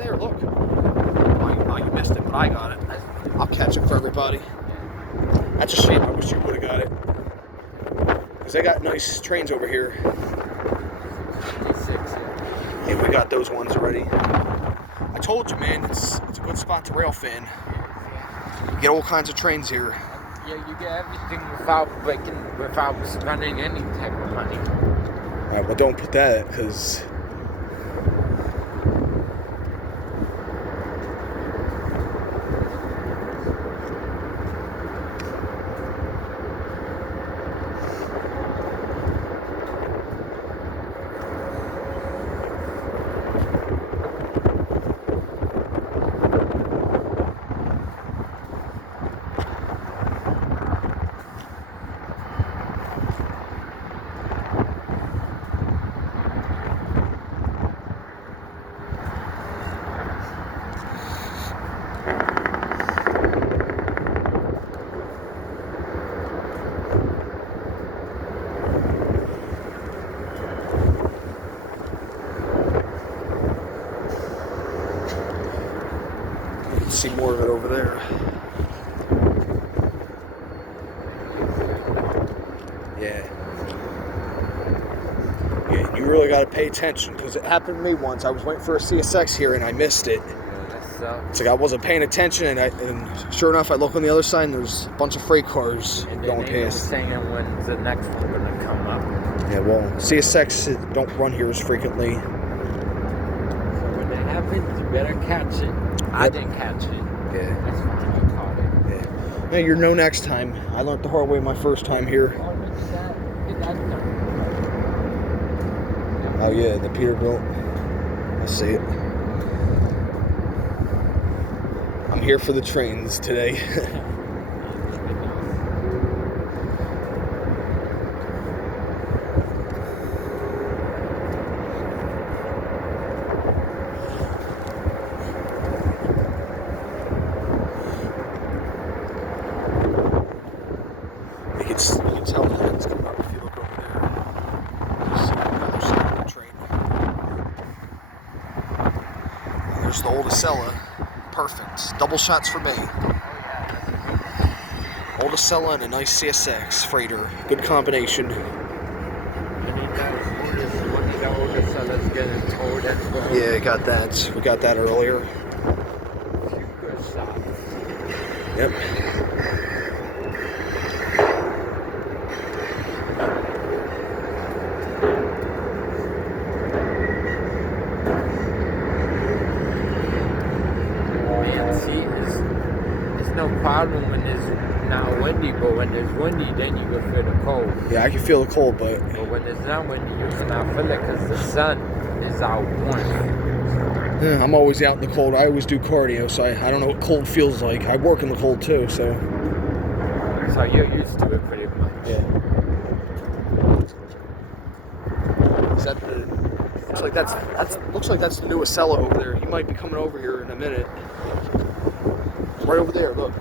there, look. Oh, you missed it, but I got it. I'll catch it for everybody. That's a shame. I wish you would have got it. Because they got nice trains over here. Yeah, we got those ones already. I told you, man, it's a good spot to rail fan. You get all kinds of trains here. Yeah, you get everything without spending any type of money. Alright, well, don't put that, because... see more of it over there. Yeah, you really got to pay attention, because it happened to me once. I was waiting for a CSX here and I missed it. It's like I wasn't paying attention, and sure enough, I look on the other side and there's a bunch of freight cars going past. Saying when's the next one going to come up. Yeah, well, CSX don't run here as frequently. So when they have it, you better catch it. Yep. I didn't catch it. Yeah. That's fine, I caught it. Yeah. Hey, you're no next time. I learned the hard way my first time here. Oh yeah, the Peterbilt. I see it. I'm here for the trains today. You can tell the train's coming up if you look over there. You see the other side of the train. And there's the old Acela. Perfect. Double shots for me. Old Acela and a nice CSX freighter. Good combination. Yeah, got that. We got that earlier. Yep. No problem when it's not windy, but when it's windy, then you can feel the cold. Yeah, I can feel the cold, but when it's not windy, you cannot feel it because the sun is out warm. Yeah, I'm always out in the cold. I always do cardio, so I don't know what cold feels like. I work in the cold too, so. So you're used to it pretty much. Yeah. Is that the? Looks like that's the new Acela over there. He might be coming over here in a minute. Right over there, look.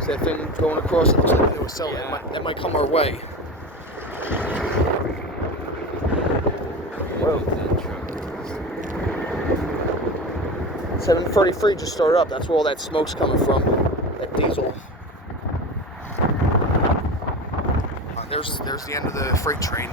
See that thing going across? It looks like the new Acela. Yeah. That might come our way. Whoa. 733 just started up. That's where all that smoke's coming from. That diesel. There's the end of the freight train.